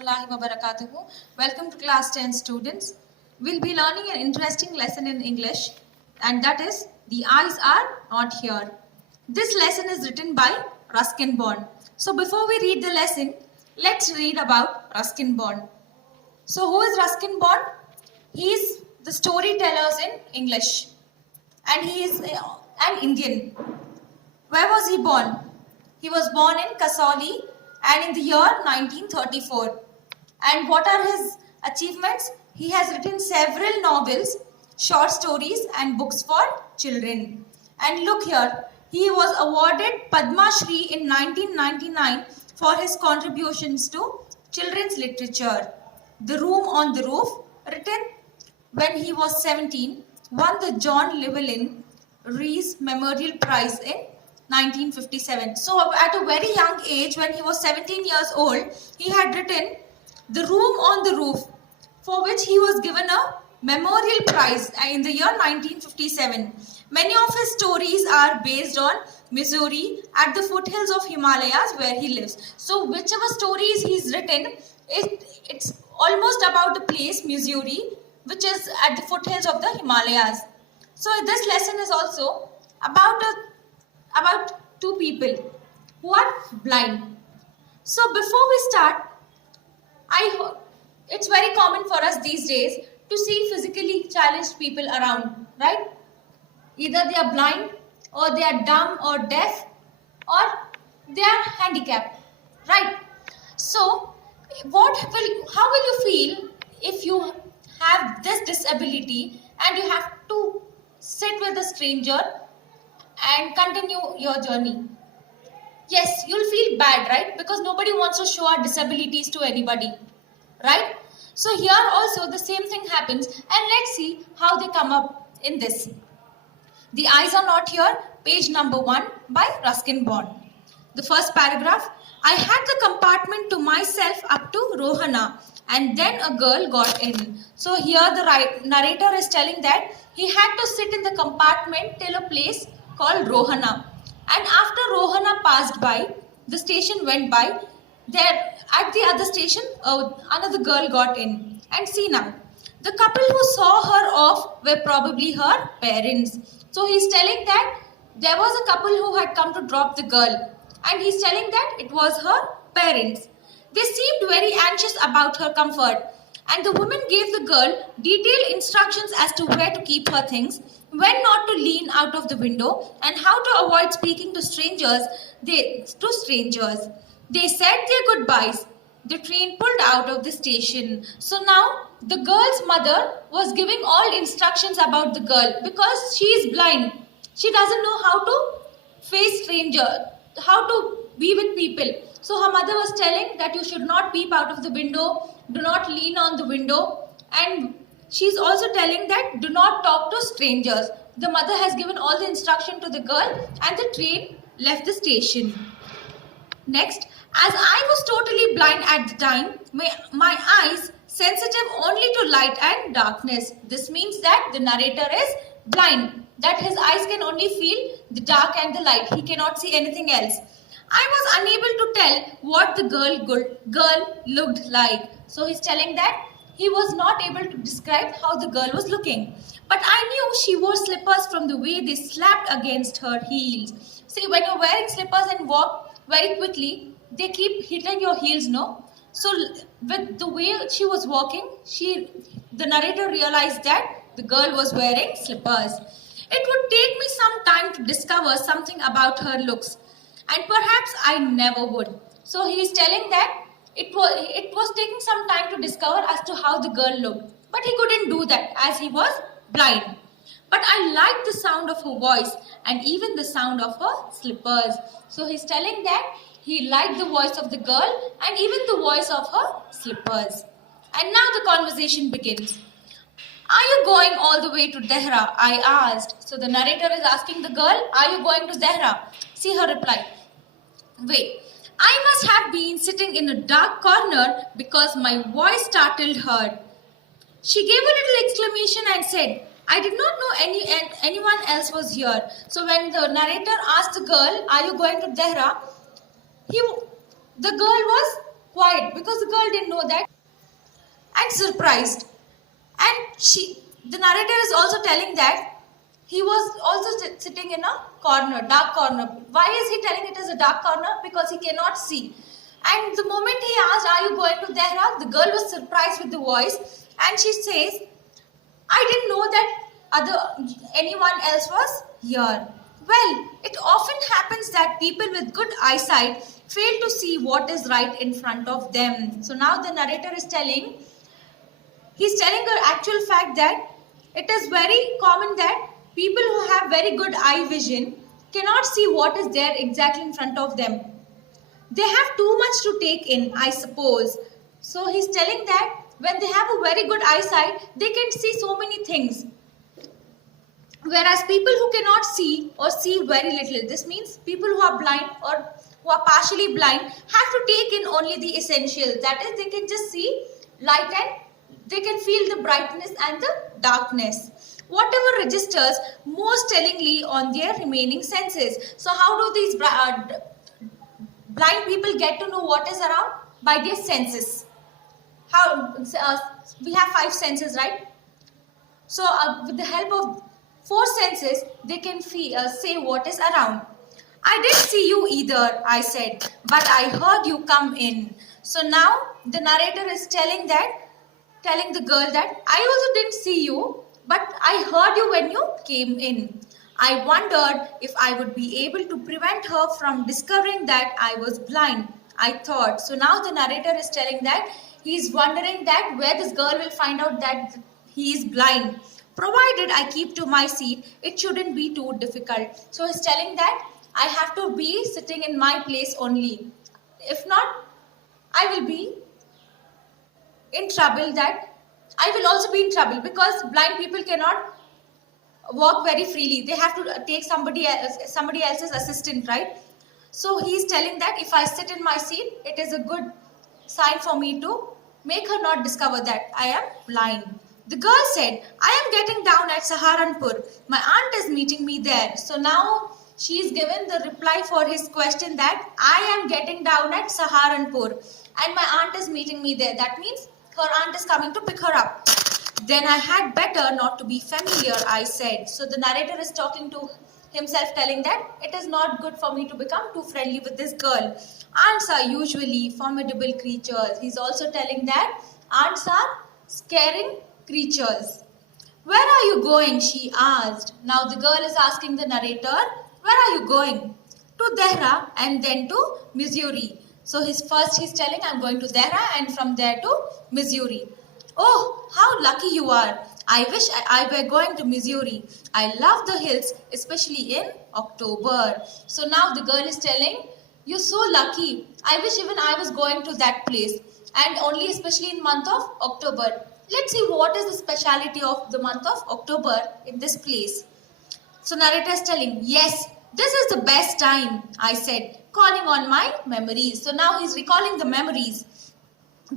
warahmatullahi wabarakatuh. Welcome to class 10 students. We'll be learning an interesting lesson in English, and that is The Eyes Are Not Here. This lesson is written by Ruskin Bond. So before we read the lesson, let's read about Ruskin Bond. So who is Ruskin Bond? He is the storytellers in English, and he is an Indian. Where was he born? He was born in Kasauli and in the year 1934. And what are his achievements? He has written several novels, short stories and books for children. And look here, he was awarded Padma Shri in 1999 for his contributions to children's literature. The Room on the Roof, written when he was 17, won the John Llewellyn Rhys Memorial Prize in 1957. So at a very young age, when he was 17 years old, he had written The Room on the Roof, for which he was given a memorial prize in the year 1957. Many of his stories are based on Missouri at the foothills of Himalayas where he lives. So whichever stories he's written, it's almost about the place Missouri, which is at the foothills of the Himalayas. So this lesson is also about two people who are blind. So before we start, it's very common for us these days to see physically challenged people around, right? Either they are blind, or they are dumb or deaf, or they are handicapped, right? So how will you feel if you have this disability and you have to sit with a stranger and continue your journey? Yes, you'll feel bad, right? Because nobody wants to show our disabilities to anybody, right? So here also the same thing happens, and let's see how they come up in this. The Eyes Are Not Here, page number 1 by Ruskin Bond. The first paragraph, I had the compartment to myself up to Rohana, and then a girl got in. So here the narrator is telling that he had to sit in the compartment till a place called Rohana. And after Rohana passed by, the station went by. There at the other station, another girl got in. And see now, the couple who saw her off were probably her parents. So he's telling that there was a couple who had come to drop the girl. And he's telling that it was her parents. They seemed very anxious about her comfort. And the woman gave the girl detailed instructions as to where to keep her things, when not to lean out of the window, and how to avoid speaking to strangers. They said their goodbyes. The train pulled out of the station. So now the girl's mother was giving all instructions about the girl because she is blind. She doesn't know how to face strangers, how to be with people. So her mother was telling that you should not peep out of the window, do not lean on the window, and she's also telling that do not talk to strangers. The mother has given all the instruction to the girl, and the train left the station. Next, as I was totally blind at the time, my eyes sensitive only to light and darkness. This means that the narrator is blind, that his eyes can only feel the dark and the light. He cannot see anything else. I was unable to tell what the girl looked like. So he's telling that he was not able to describe how the girl was looking. But I knew she wore slippers from the way they slapped against her heels. See, when you're wearing slippers and walk very quickly, they keep hitting your heels, no? So with the way she was walking, the narrator realized that the girl was wearing slippers. It would take me some time to discover something about her looks, and perhaps I never would. So he is telling that it was taking some time to discover as to how the girl looked. But he couldn't do that as he was blind. But I liked the sound of her voice and even the sound of her slippers. So he's telling that he liked the voice of the girl and even the voice of her slippers. And now the conversation begins. Are you going all the way to Dehra? I asked. So the narrator is asking the girl, are you going to Dehra? See her reply. Wait, I must have been sitting in a dark corner because my voice startled her. She gave a little exclamation and said, I did not know anyone else was here. So when the narrator asked the girl, are you going to Dehra? The girl quiet because the girl didn't know that and surprised. And the narrator is also telling that he was also sitting in a corner, dark corner. Why is he telling it as a dark corner? Because he cannot see. And the moment he asked, "Are you going to Dehra?" the girl was surprised with the voice, and she says, "I didn't know that anyone else was here." Well, it often happens that people with good eyesight fail to see what is right in front of them. So now the narrator is he's telling an actual fact that it is very common that people who have very good eye vision cannot see what is there exactly in front of them. They have too much to take in, I suppose. So he's telling that when they have a very good eyesight, they can see so many things. Whereas people who cannot see or see very little, this means people who are blind or who are partially blind have to take in only the essentials. That is, they can just see light and they can feel the brightness and the darkness. Whatever registers most tellingly on their remaining senses. So how do these blind people get to know what is around? By their senses. How we have 5 senses, right? So with the help of 4 senses, they can say what is around. "I didn't see you either," I said, "but I heard you come in." So now the narrator is telling the girl that I also didn't see you, but I heard you when you came in. I wondered if I would be able to prevent her from discovering that I was blind, I thought. So now the narrator is telling that he is wondering that where this girl will find out that he is blind. Provided I keep to my seat, it shouldn't be too difficult. So he's telling that I have to be sitting in my place only. If not, I will be in trouble. I will also be in trouble because blind people cannot walk very freely. They have to take somebody else's assistant, right? So he's telling that if I sit in my seat, it is a good sign for me to make her not discover that I am blind. The girl said, "I am getting down at Saharanpur. My aunt is meeting me there." So now she is given the reply for his question that I am getting down at Saharanpur and my aunt is meeting me there. That means her aunt is coming to pick her up. "Then I had better not to be familiar," I said. So the narrator is talking to himself, telling that it is not good for me to become too friendly with this girl. Aunts are usually formidable creatures. He's also telling that aunts are scaring creatures. "Where are you going?" she asked. Now the girl is asking the narrator, "Where are you going?" "To Dehra and then to Missouri." So he's telling, "I'm going to Dehra and from there to Missouri." "Oh, how lucky you are. I wish I were going to Missouri. I love the hills, especially in October." So now the girl is telling, "You're so lucky. I wish even I was going to that place, and only especially in month of October." Let's see what is the speciality of the month of October in this place. So narrator is telling, "Yes, this is the best time," I said, calling on my memories. So now he's recalling the memories.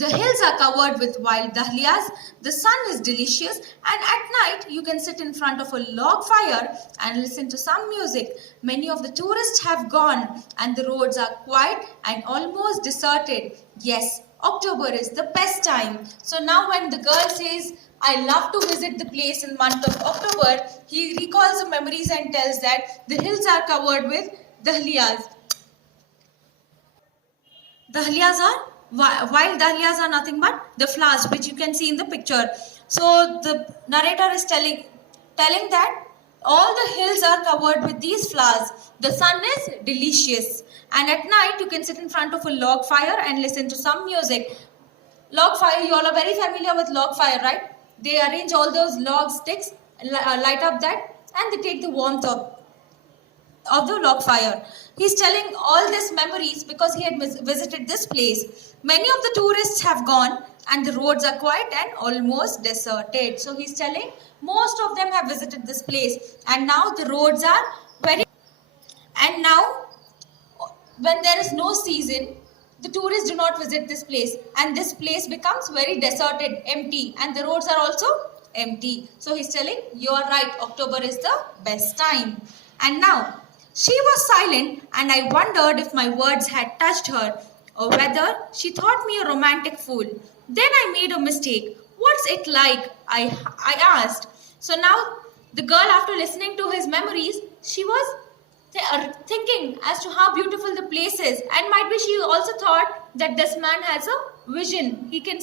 The hills are covered with wild dahlias, the sun is delicious, and at night you can sit in front of a log fire and listen to some music. Many of the tourists have gone and the roads are quiet and almost deserted. Yes, October is the best time. So now when the girl says, "I love to visit the place in month of October," he recalls the memories and tells that the hills are covered with dahlias. Dahlias are wild dahlias are nothing but the flowers which you can see in the picture. So the narrator is telling that all the hills are covered with these flowers. The sun is delicious, and at night you can sit in front of a log fire and listen to some music. Log fire, you all are very familiar with log fire, right? They arrange all those log sticks, light up that, and they take the warmth of the log fire. He's telling all these memories because he had visited this place. Many of the tourists have gone and the roads are quiet and almost deserted. So he's telling most of them have visited this place and now the roads are very... And now when there is no season, the tourists do not visit this place and this place becomes very deserted, empty, and the roads are also empty. So he's telling, you are right, October is the best time. And now she was silent and I wondered if my words had touched her. or whether she thought me a romantic fool. Then I made a mistake. What's it like? I asked. So now the girl, after listening to his memories, she was thinking as to how beautiful the place is, and might be she also thought that this man has a vision. He can